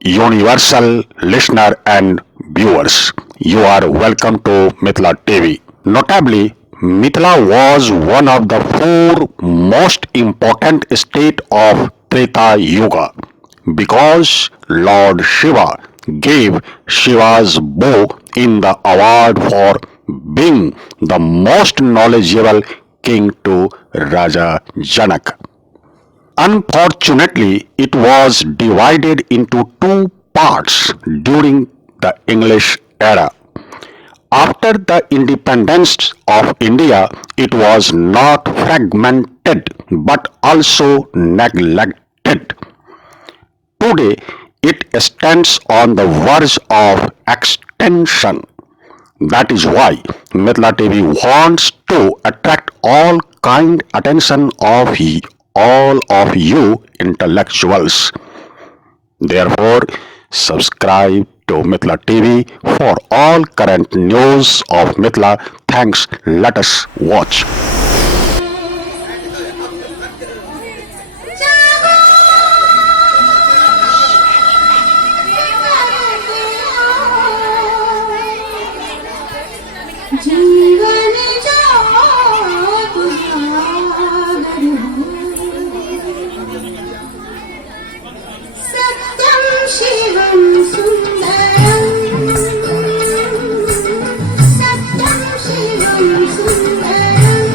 universal listener and viewers. You are welcome to Mithila TV. Notably, Mithila was one of the four most important states of Treta Yuga because Lord Shiva gave Shiva's bow in the award for being the most knowledgeable king to Raja Janak. Unfortunately, it was divided into two parts during the English era. After the independence of India, it was not fragmented but also neglected. Today, it stands on the verge of extinction. That is why Mithila TV wants to attract all kind attention of all of you intellectuals. Therefore, subscribe to Mithila TV for all current news of Mithila. Thanks. Let us watch. जीवन जो सागर सत्यं शिवं सुन्दरं सत्यं शिवं सुन्दरं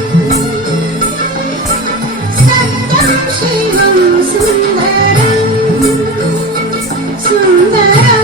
सत्यं शिवं सुन्दरं सुन्दरं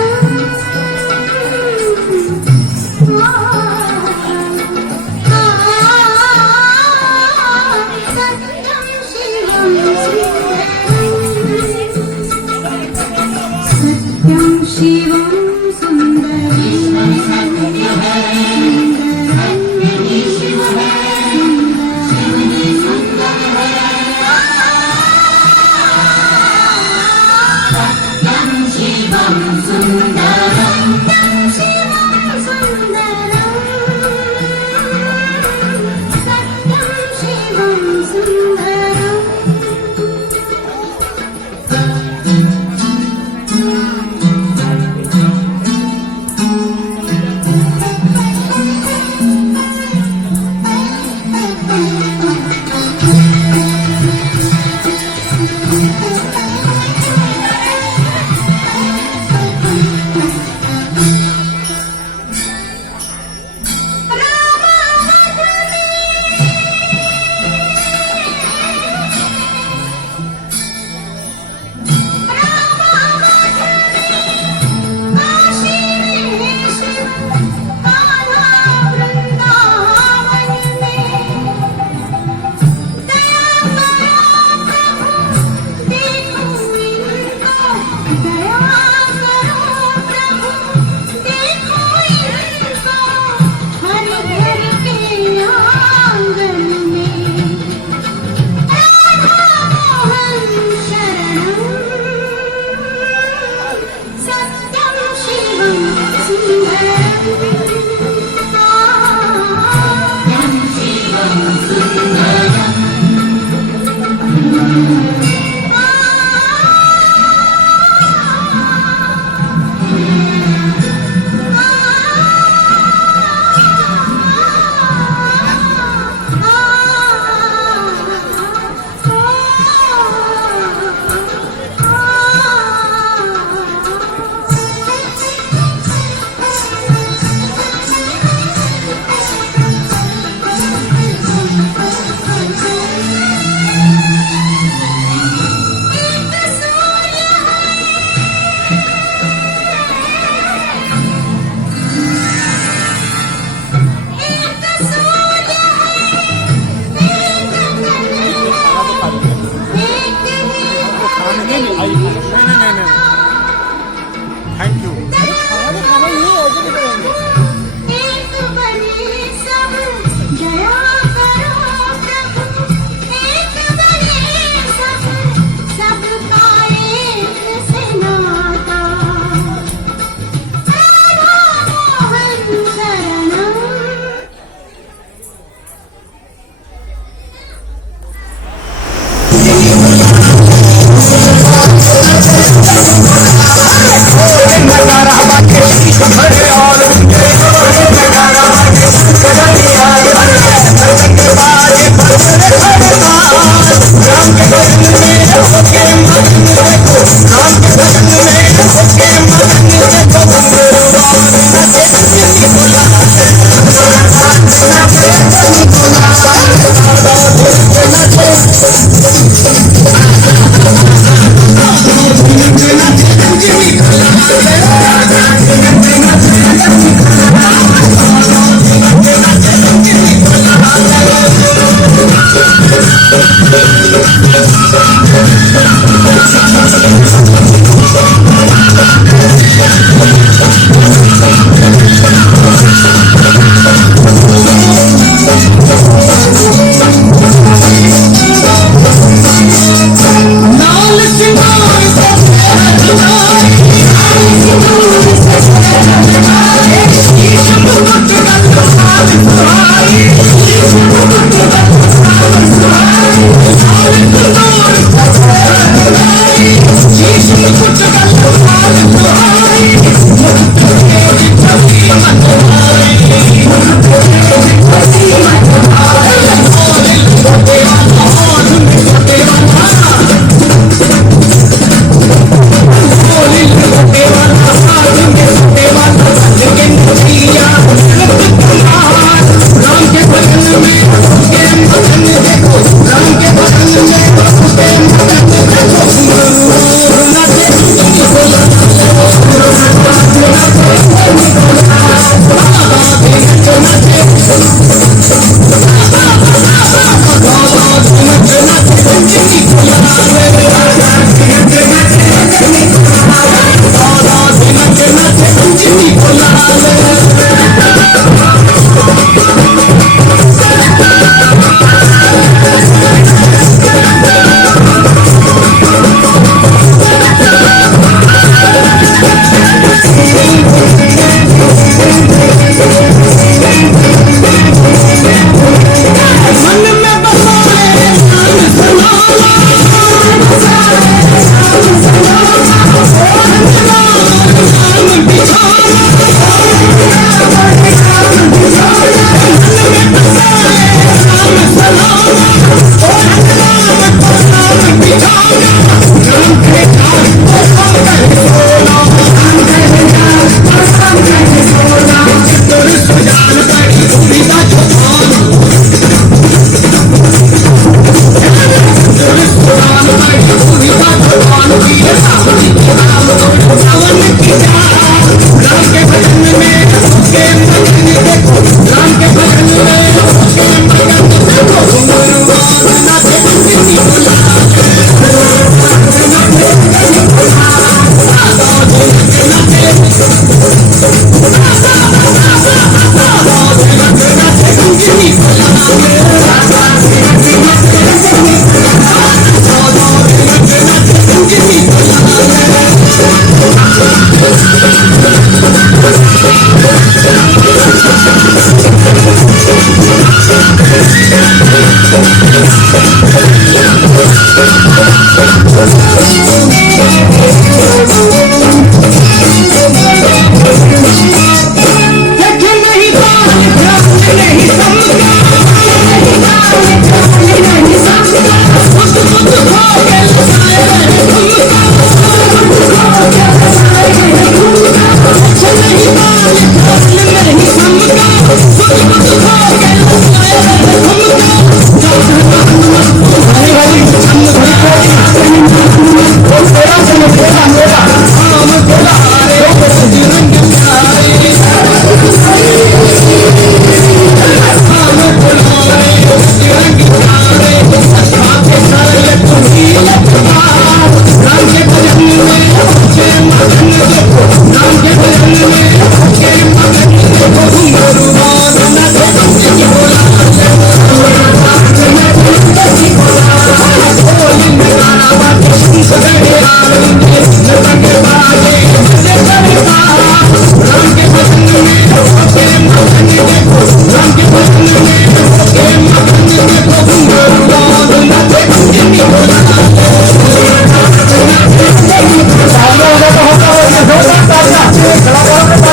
थैंक यू।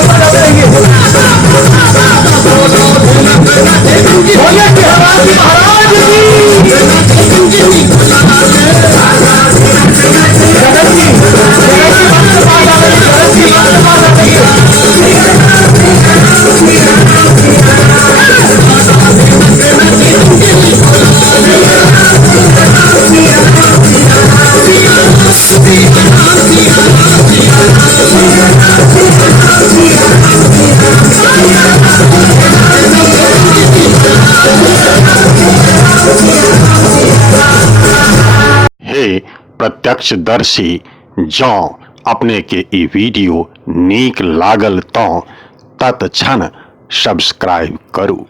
खड़ा प्रत्यक्षदर्शी जँ अपने के ई वीडियो नीक लागल तऽ तत्क्षण सब्सक्राइब करू।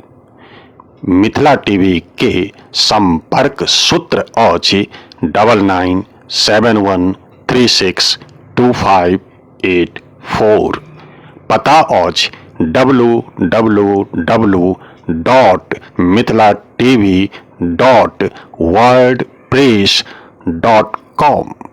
मिथिला टीवी के संपर्क सूत्र अछि 9971362584। पता अछि www.mithilatv.wordpress.com।